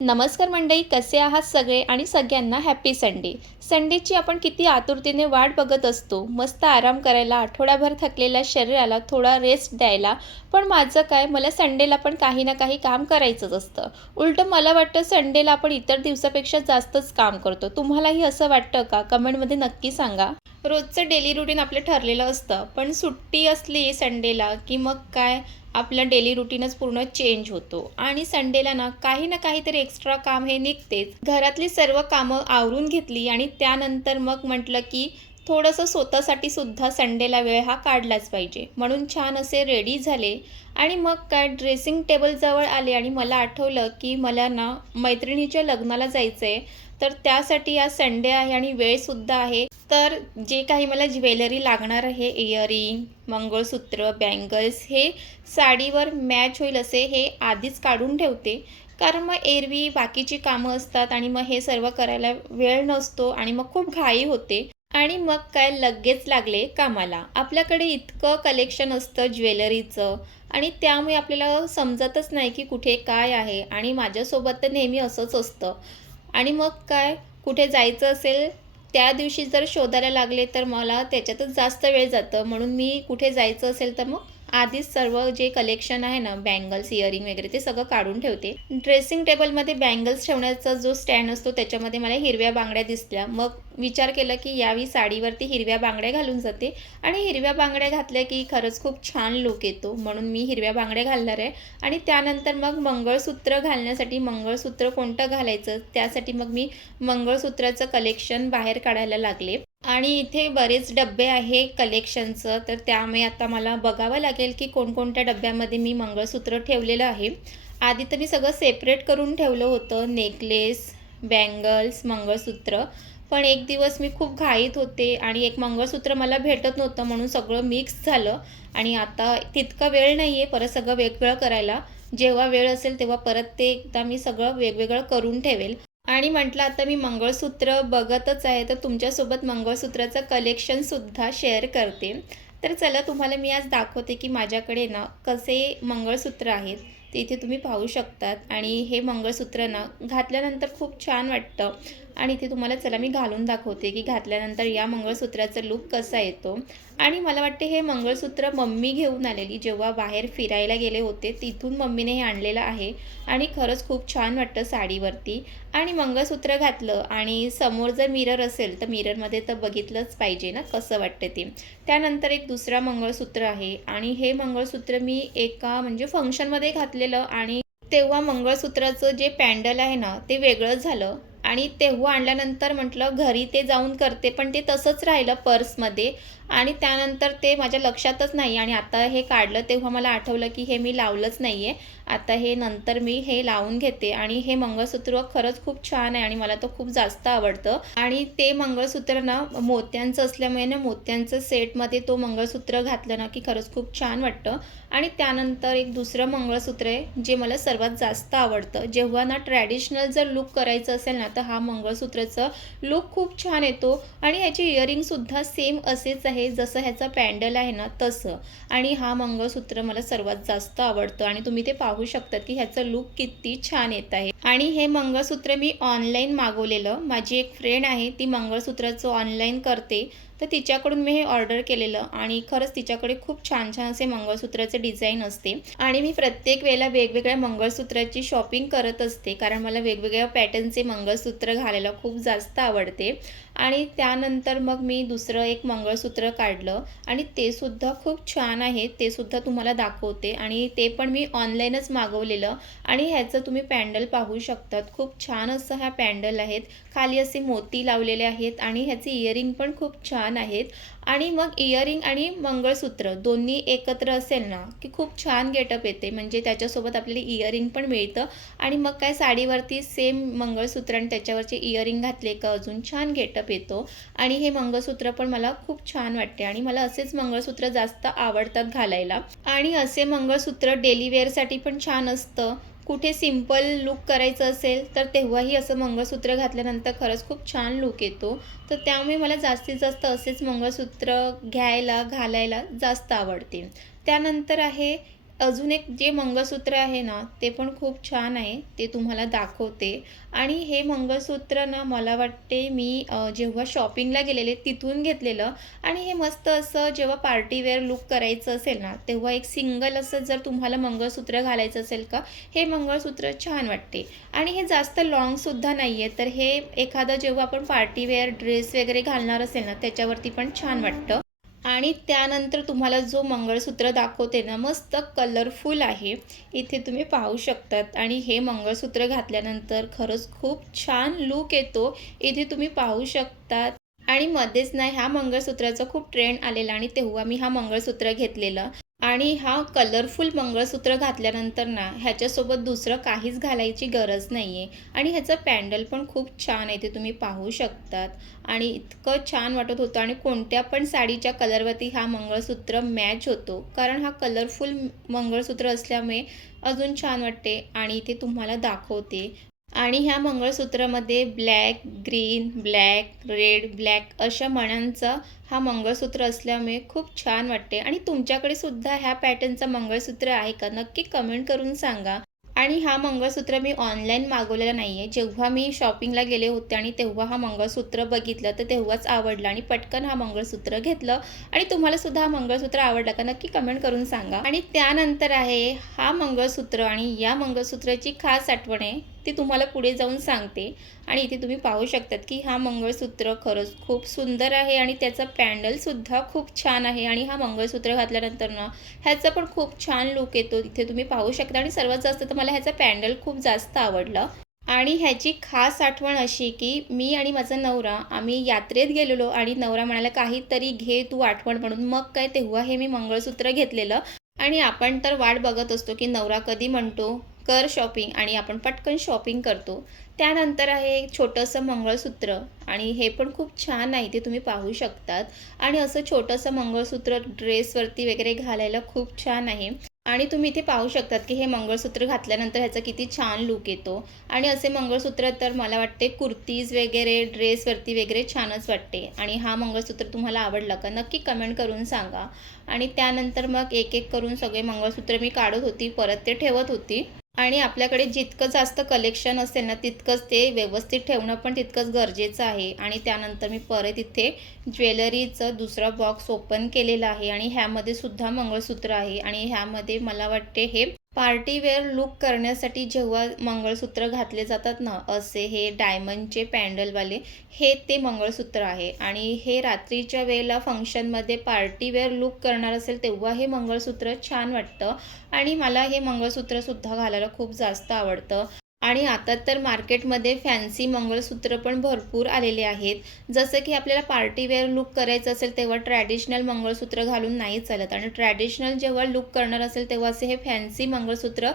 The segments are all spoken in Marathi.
नमस्कार मंडळी, कसे आहात सगळे आणि सगळ्यांना हॅपी संडे. संडेची आपण किती आतुरतेने वाट बघत असतो, मस्त आराम करायला, आठवड्याभर थकलेल्या शरीराला थोडा रेस्ट द्यायला. पण माझं काय, मला संडेला पण काही ना काही काम करायचंच असतं. उलटं मला वाटतं संडेला आपण इतर दिवसापेक्षा जास्तच काम करतो. तुम्हालाही असं वाटतं का? कमेंटमध्ये नक्की सांगा. रोजचं डेली रुटीन आपलं ठरलेलं असतं, पण सुट्टी असली संडेला की मग काय, आपलं डेली रुटीनच पूर्ण चेंज होतो आणि संडेला ना काहीतरी एक्स्ट्रा काम हे निघतेच. घरातली सर्व कामं आवरून घेतली आणि त्यानंतर मग म्हटलं की थोडंसं स्वतःसाठी सुद्धा संडेला वेळ हा काढलाच पाहिजे. म्हणून छान असे रेडी झाले आणि मग काय ड्रेसिंग टेबलजवळ आले आणि मला आठवलं की मला ना मैत्रिणीच्या लग्नाला जायचं आहे. तर त्यासाठी आज संडे आहे आणि वेळसुद्धा आहे. तर जे काही मला ज्वेलरी लागणार आहे, इयरिंग, मंगळसूत्र, बँगल्स, हे साडीवर मॅच होईल असे हे आधीच काढून ठेवते. कारण मग एरवी बाकीची कामं असतात आणि मग हे सर्व करायला वेळ नसतो आणि मग खूप घाई होते. आणि मग काय लगेच लागले कामाला. आपल्याकडे इतकं कलेक्शन असतं ज्वेलरीचं आणि त्यामुळे आपल्याला समजतच नाही की कुठे काय आहे आणि माझ्यासोबत तर नेहमी असंच असतं. आणि मग काय, कुठे जायचं असेल त्या दिवशी जर शोधायला लागले तर मला त्याच्यातच जास्त वेळ जातं. म्हणून मी कुठे जायचं असेल तर मग आधीच सर्व जे कलेक्शन आहे ना, बँगल्स, इयरिंग वगैरे ते सगळं काढून ठेवते. ड्रेसिंग टेबलमध्ये बँगल्स ठेवण्याचा जो स्टँड असतो त्याच्यामध्ये मला हिरव्या बांगड्या दिसल्या. मग विचार केला की यावेळी साडीवरती हिरव्या बांगड्या घालून जाते आणि हिरव्या बांगड्या घातल्या की खरंच खूप छान लूक येतो. म्हणून मी हिरव्या बांगड्या घालणार आहे. आणि त्यानंतर मग मंगळसूत्र घालण्यासाठी मंगळसूत्र कोणतं घालायचं त्यासाठी मग मी मंगळसूत्राचं कलेक्शन बाहेर काढायला लागले. आणि इथे बरेच डब्बे आहे कलेक्शनचं, तर त्यामुळे आता मला बघावं लागेल की कोणकोणत्या डब्यामध्ये मी मंगळसूत्र ठेवलेलं आहे. आधी तर मी सगळं सेपरेट करून ठेवलं होतं, नेकलेस, बँगल्स, मंगळसूत्र. पण एक दिवस मी खूप घाईत होते आणि एक मंगळसूत्र मला भेटत नव्हतं म्हणून सगळं मिक्स झालं. आणि आता तितका वेळ नाही आहे परत सगळं वेगळं करायला. जेव्हा वेळ असेल तेव्हा परत ते एकदा मी सगळं वेगवेगळं करून ठेवेल. आणि म्हटलं आता मी मंगळसूत्र बघतच आहे, तर तुमच्यासोबत मंगळसूत्राचं कलेक्शनसुद्धा शेअर करते. तर चला तुम्हाला मी आज दाखवते की माझ्याकडे ना कसे मंगळसूत्र आहेत, ते इथे तुम्ही पाहू शकतात. आणि हे मंगळसूत्र ना घातल्यानंतर खूप छान वाटतं. आणि इथे तुम्हाला चला मी घालून दाखवते की घातल्यानंतर या मंगळसूत्राचा लूक कसा येतो. आणि मला वाटते हे मंगळसूत्र मम्मी घेऊन आलेली जेव्हा बाहेर फिरायला गेले होते, तिथून मम्मीने हे आणलेलं आहे. आणि खरंच खूप छान वाटतं साडीवरती. आणि मंगळसूत्र घातलं आणि समोर जर मिरर असेल तर मिररमध्ये तर बघितलंच पाहिजे ना कसं वाटतं ते. त्यानंतर एक दुसरा मंगळसूत्र आहे आणि हे मंगळसूत्र मी एका म्हणजे फंक्शनमध्ये घातलेलं आणि तेव्हा मंगळसूत्राचं जे पॅन्डल आहे ना ते वेगळंच झालं. आणि तेव्हा आणल्यानंतर म्हटलं घरी ते जाऊन करते, पण ते तसंच राहिलं पर्समध्ये. आणि त्यानंतर ते माझ्या लक्षातच नाही आणि आता हे काढलं तेव्हा मला आठवलं की हे मी लावलंच नाही आहे. आता हे नंतर मी हे लावून घेते. आणि हे मंगळसूत्र खरंच खूप छान आहे आणि मला तर खूप जास्त आवडतं. आणि ते मंगळसूत्र ना मोत्यांचं असल्यामुळे ना मोत्यांचं सेटमध्ये तो मंगळसूत्र घातलं ना की खरंच खूप छान वाटतं. आणि त्यानंतर एक दुसरं मंगळसूत्र आहे जे मला सर्वात जास्त आवडतं. जेव्हा ना ट्रॅडिशनल जर लूक करायचं असेल ना तर हा मंगळसूत्राचा लूक खूप छान येतो. आणि ह्याचे इयरिंगसुद्धा सेम असेच आहे जसं ह्याचा पॅन्डल आहे ना तसं. आणि हा मंगळसूत्र मला सर्वात जास्त आवडतं आणि तुम्ही ते पाहू शकतात की ह्याचं लूक किती छान येत आहे. आणि हे मंगळसूत्र मी ऑनलाईन मागवलेलं. माझी एक फ्रेंड आहे ती मंगळसूत्राचं ऑनलाईन करते, तर तिच्याकडून मी हे ऑर्डर केलेलं आणि खरंच तिच्याकडे खूप छान छान असे मंगळसूत्राचे डिझाईन असते. आणि मी प्रत्येक वेळेला वेगवेगळ्या मंगळसूत्राची शॉपिंग करत असते कारण मला वेगवेगळ्या पॅटर्नचे मंगळसूत्र घालायला खूप जास्त आवडते. आणि त्यानंतर मग मी दुसरं एक मंगळसूत्र काढलं आणि ते सुद्धा खूप छान आहे. ते सुद्धा तुम्हाला दाखवते. आणि ते पण मी ऑनलाईनच मागवलेलं. आणि ह्याचं तुम्ही पॅन्डल पाहू शकतात. खूप छान असं हा पॅन्डल आहेत. खाली असे मोती लावलेले आहेत आणि ह्याचे इयरिंग पण खूप छान आहेत. आणि मग इयरिंग आणि मंगळसूत्र दोन्ही एकत्र असेल ना की खूप छान गेटअप येते. म्हणजे त्याच्यासोबत आपल्याला इयरिंग पण मिळतं आणि मग काय साडीवरती सेम मंगळसूत्र आणि त्याच्यावरचे इयरिंग घातले का अजून छान गेटअप येतो. आणि हे मंगळसूत्र पण मला खूप छान वाटते आणि मला असेच मंगळसूत्र जास्त आवडतात घालायला. आणि असे मंगळसूत्र डेली वेअरसाठी पण छान असतं. कुठे सिंपल लूक करायचं असेल तर तेव्हाही असं मंगळसूत्र घातल्यानंतर खरंच खूप छान लूक येतो. तर त्यामुळे मला जास्तीत जास्त असेच मंगळसूत्र घ्यायला घालायला जास्त आवडते. त्यानंतर आहे अजून एक जे मंगळसूत्र आहे ना, ते पण खूप छान आहे. ते तुम्हाला दाखवते. आणि हे मंगळसूत्र ना मला वाटते मी जेव्हा शॉपिंगला गेलेले तिथून घेतलेलं. आणि हे मस्त असं जेव्हा पार्टी वेअर लूक करायचं असेल ना, तेव्हा एक सिंगल असं जर तुम्हाला मंगळसूत्र घालायचं असेल का, हे मंगळसूत्र छान वाटते. आणि हे जास्त लाँगसुद्धा नाही आहे. तर हे एखादं जेव्हा आपण पार्टी वेअर ड्रेस वगैरे घालणार असेल ना, त्याच्यावरती पण छान वाटतं. आणि त्यानंतर तुम्हाला जो मंगळसूत्र दाखवते ना, मस्त कलरफुल आहे. इथे तुम्ही पाहू शकतात आणि हे मंगळसूत्र घातल्यानंतर खरंच खूप छान लूक येतो. इथे तुम्ही पाहू शकतात. आणि मध्येच ना ह्या मंगळसूत्राचा खूप ट्रेंड आलेला आणि तेव्हा मी हा मंगळसूत्र घेतलेलं. आणि हा कलरफुल मंगळसूत्र घातल्यानंतर ना ह्याच्यासोबत दुसरं काहीच घालायची गरज नाही आहे. आणि ह्याचं पॅन्डल पण खूप छान आहे, ते तुम्ही पाहू शकतात. आणि इतकं छान वाटत होतं आणि कोणत्या पण साडीच्या कलरवरती हा मंगळसूत्र मॅच होतो. कारण हा कलरफुल मंगळसूत्र असल्यामुळे अजून छान वाटते. आणि इथे तुम्हाला दाखवते. आणि ह्या मंगळसूत्रामध्ये black, green, black, red, black अशा मण्यांचा हा मंगळसूत्र असल्यामुळे खूप छान वाटते. आणि तुमच्याकडे सुद्धा ह्या पॅटर्नचं मंगळसूत्र आहे का? नक्की कमेंट करून सांगा. आणि हा मंगळसूत्र मी ऑनलाईन मागवलेला नाही आहे. जेव्हा मी शॉपिंगला गेले होते आणि तेव्हा हा मंगळसूत्र बघितलं, तर तेव्हाच आवडलं आणि पटकन हा मंगळसूत्र घेतलं. आणि तुम्हाला सुद्धा हा मंगळसूत्र आवडला का? नक्की कमेंट करून सांगा. आणि त्यानंतर आहे हा मंगळसूत्र आणि या मंगळसूत्राची खास आठवण आहे, ती तुम्हाला पुढे जाऊन सांगते. आणि इथे तुम्ही पाहू शकतात की हा मंगळसूत्र खरंच खूप सुंदर आहे आणि त्याचं पॅन्डलसुद्धा खूप छान आहे. आणि हा मंगळसूत्र घातल्यानंतर ना ह्याचा पण खूप छान लूक येतो. इथे तुम्ही पाहू शकता. आणि सर्वात जास्त तर मला ह्याचा पॅन्डल खूप जास्त आवडलं. आणि ह्याची खास आठवण अशी की मी आणि माझा नवरा आम्ही यात्रेत गेलेलो आणि नवरा म्हणाला, "काहीतरी घे तू आठवण म्हणून." मग काय तेव्हा हे मी मंगळसूत्र घेतलेलं. आणि आपण तर वाट बघत असतो की नवरा कधी म्हणतो, "कर शॉपिंग." आणि आपण पटकन शॉपिंग करतो. त्यानंतर आहे एक छोटंसं मंगळसूत्र आणि हे पण खूप छान आहे, ते तुम्ही पाहू शकतात. आणि असं छोटंसं मंगळसूत्र ड्रेसवरती वगैरे घालायला खूप छान आहे. आणि तुम्ही इथे पाहू शकतात की हे मंगळसूत्र घातल्यानंतर ह्याचा किती छान लूक येतो. आणि असे मंगळसूत्र तर मला वाटते कुर्तीज वगैरे ड्रेसवरती वगैरे छानच वाटते. आणि हा मंगळसूत्र तुम्हाला आवडला का? नक्की कमेंट करून सांगा. आणि त्यानंतर मग एक एक करून सगळे मंगळसूत्र मी काढत होती, परत ते ठेवत होती. आणि आपल्याकडे जितकं जास्त कलेक्शन असेल ना, तितकंच ते व्यवस्थित ठेवणं पण तितकंच गरजेचं आहे. आणि त्यानंतर मी परत इथे ज्वेलरीचं दुसरा बॉक्स ओपन केलेला आहे आणि ह्यामध्ये सुद्धा मंगळसूत्र आहे. आणि ह्यामध्ये मला वाटते हे पार्टी वेअर लूक करण्यासाठी जेव्हा मंगळसूत्र घातले जातात ना, असे हे डायमंडचे पॅन्डलवाले, हे ते मंगळसूत्र आहे. आणि हे रात्रीच्या वेळेला फंक्शनमध्ये पार्टी वेअर लूक करणार असेल तेव्हा हे मंगळसूत्र छान वाटतं. आणि मला हे मंगळसूत्रसुद्धा घालायला खूप जास्त आवडतं. आणि आता तर मार्केटमध्ये फॅन्सी मंगळसूत्र पण भरपूर आलेले आहेत. जसं की आपल्याला पार्टी वेअर लूक करायचं असेल तेव्हा ट्रॅडिशनल मंगळसूत्र घालून नाही चालत. आणि ट्रॅडिशनल जेव्हा लूक करणार असेल तेव्हा असे हे फॅन्सी मंगळसूत्र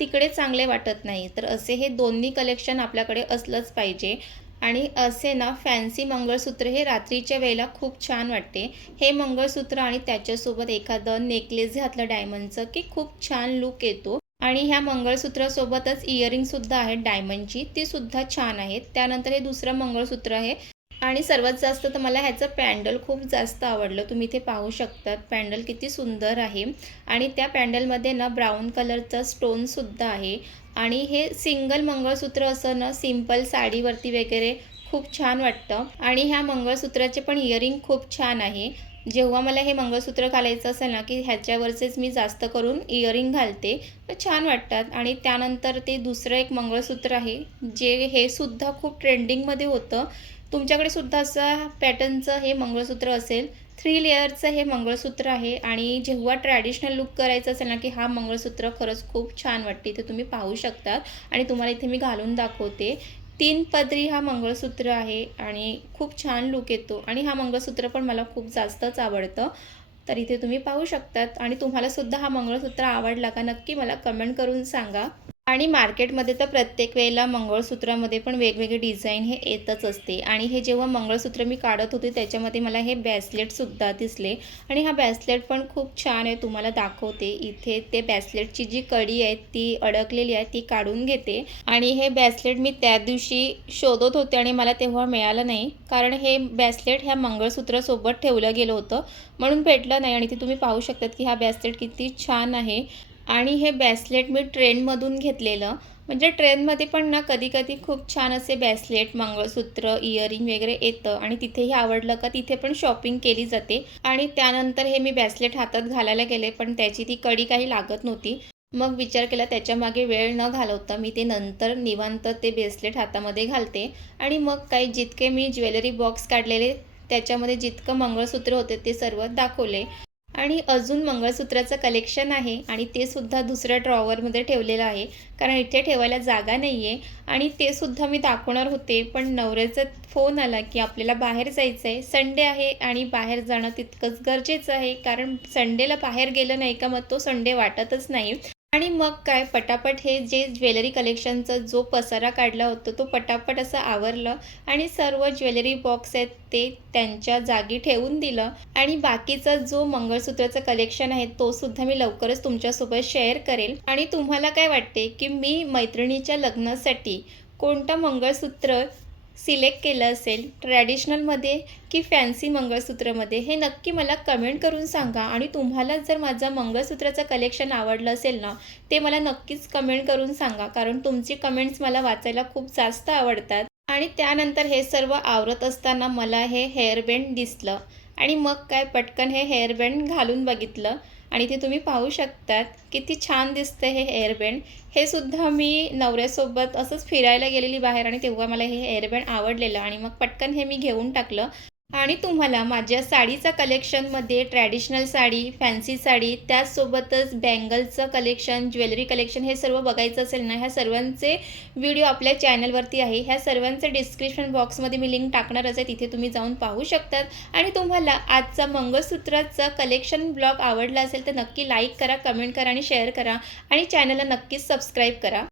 तिकडे चांगले वाटत नाही. तर असे हे दोन्ही कलेक्शन आपल्याकडे असलंच पाहिजे. आणि असे ना फॅन्सी मंगळसूत्र हे रात्रीच्या वेळेला खूप छान वाटते. हे मंगळसूत्र आणि त्याच्यासोबत एखादं नेकलेस घातलं डायमंडचं की खूप छान लूक येतो. आणि ह्या मंगळसूत्रासोबतच इयरिंगसुद्धा आहेत डायमंडची, ती सुद्धा छान आहेत. त्यानंतर हे दुसरं मंगळसूत्र आहे. आणि सर्वात जास्त तर मला ह्याचं पॅन्डल खूप जास्त आवडलं. तुम्ही इथे पाहू शकतात पॅन्डल किती सुंदर आहे. आणि त्या पॅन्डलमध्ये ना ब्राऊन कलरचा स्टोनसुद्धा आहे. आणि हे सिंगल मंगळसूत्र असं ना सिंपल साडीवरती वगैरे खूप छान वाटतं. आणि ह्या मंगळसूत्राचे पण इयरिंग खूप छान आहे. जेव्हा मला हे मंगळसूत्र घालायचं असेल ना, की ह्याच्यावरचेच मी जास्त करून इयरिंग घालते, तर छान वाटतात. आणि त्यानंतर ते दुसरं एक मंगळसूत्र आहे, जे हे सुद्धा खूप ट्रेंडिंगमध्ये होतं. तुमच्याकडे सुद्धा असं पॅटर्नचं हे मंगळसूत्र असेल. 3 लेयरचं हे मंगळसूत्र आहे. आणि जेव्हा ट्रॅडिशनल लूक करायचं असेल ना, की हा मंगळसूत्र खरंच खूप छान वाटते. इथे तुम्ही पाहू शकतात. आणि तुम्हाला इथे मी घालून दाखवते. 3 पदरी हा मंगळसूत्र आहे आणि खूप छान लूक येतो. आणि हा मंगळसूत्र पण मला खूप जास्तच आवडतं. तर इथे तुम्ही पाहू शकतात. आणि तुम्हाला सुद्धा हा मंगळसूत्र आवडला का? नक्की मला कमेंट करून सांगा. आणि मार्केटमध्ये तर प्रत्येक वेळेला मंगळसूत्रामध्ये पण वेगवेगळे डिझाईन हे येतच असते. आणि हे जेव्हा मंगळसूत्र मी काढत होते त्याच्यामध्ये मला हे ब्रेसलेटसुद्धा दिसले. आणि हा ब्रेसलेट पण खूप छान आहे, तुम्हाला दाखवते. इथे ते ब्रेसलेटची जी कडी आहे ती अडकलेली आहे, ती काढून घेते. आणि हे ब्रेसलेट मी त्या दिवशी शोधत होते आणि मला तेव्हा मिळालं नाही, कारण हे ब्रेसलेट ह्या मंगळसूत्रासोबत ठेवलं गेलं होतं म्हणून भेटलं नाही. आणि ते तुम्ही पाहू शकतात की हा ब्रेसलेट किती छान आहे. आणि हे ब्रेसलेट मी ट्रेनमधून घेतलेलं. म्हणजे ट्रेनमध्ये पण ना कधी-कधी खूप छान असे ब्रेसलेट, मंगळसूत्र, इयरिंग वगैरे येतं आणि तिथेही आवडलं का तिथे पण शॉपिंग केली जाते. आणि त्यानंतर हे मी ब्रेसलेट हातात घालायला गेले, पण त्याची ती कडी काही लागत नव्हती. मग विचार केला त्याच्यामागे वेळ न घालवता मी ते नंतर निवांत ते ब्रेसलेट हातामध्ये घालते आणि मग काही जितके मी ज्वेलरी बॉक्स काढलेले त्याच्यामध्ये जितकं मंगळसूत्र होते ते सर्व दाखवले. आणि अजून मंगळसूत्राचं कलेक्शन आहे आणि ते सुद्धा दुसऱ्या ड्रॉवरमध्ये ठेवलेलं आहे. कारण इथे ठेवायला जागा नाही आहे आणि ते सुद्धा मी दाखवणार होते, पण नवऱ्याचा फोन आला, की आपल्याला बाहेर जायचं आहे. संडे आहे आणि बाहेर जाणं तितकंच गरजेचं आहे. कारण संडेला बाहेर गेलं नाही का मग तो संडे वाटतच नाही. आणि मग काय पटापट हे जे ज्वेलरी कलेक्शनचा जो पसारा काढला होता, तो पटापट असं आवरलं आणि सर्व ज्वेलरी बॉक्स आहेत ते त्यांच्या जागी ठेवून दिलं आणि बाकीचा जो मंगळसूत्राचं कलेक्शन आहे, तो सुद्धा मी लवकरच तुमच्यासोबत शेअर करेल. आणि तुम्हाला काय वाटते, की मी मैत्रिणीच्या लग्नासाठी कोणतं मंगळसूत्र सिलेक्ट केलं असेल, ट्रॅडिशनलमध्ये की फॅन्सी मंगळसूत्रमध्ये? हे नक्की मला कमेंट करून सांगा. आणि तुम्हाला जर माझं मंगळसूत्राचं कलेक्शन आवडलं असेल ना, ते मला नक्कीच कमेंट करून सांगा. कारण तुमची कमेंट्स मला वाचायला खूप जास्त आवडतात. आणि त्यानंतर हे सर्व आवरत असताना मला हे हेअरबँड दिसलं आणि मग काय पटकन हे हेअरबँड घालून बघितलं आणि ते तुम्ही पाहू शकतात किती छान दिसतं हे हेअरबँड. हे सुद्धा मी नवऱ्यासोबत असंच फिरायला गेलेली बाहेर आणि तेव्हा मला हे हेअरबँड आवडलेलं आणि मग पटकन हे मी घेऊन टाकलं. आणि तुम्हाला माझ्या साडीचा कलेक्शनमध्ये ट्रॅडिशनल साडी, फॅन्सी साडी, त्याचसोबतच बँगलचं कलेक्शन, ज्वेलरी कलेक्शन हे सर्व बघायचं असेल ना, ह्या सर्वांचे व्हिडिओ आपल्या चॅनलवरती आहे. ह्या सर्वांचे डिस्क्रिप्शन बॉक्समध्ये मी लिंक टाकणारच आहे. तिथे तुम्ही जाऊन पाहू शकतात. आणि तुम्हाला आजचा मंगळसूत्राचं कलेक्शन ब्लॉग आवडला असेल तर नक्की लाईक करा, कमेंट करा आणि शेअर करा आणि चॅनलला नक्कीच सबस्क्राईब करा.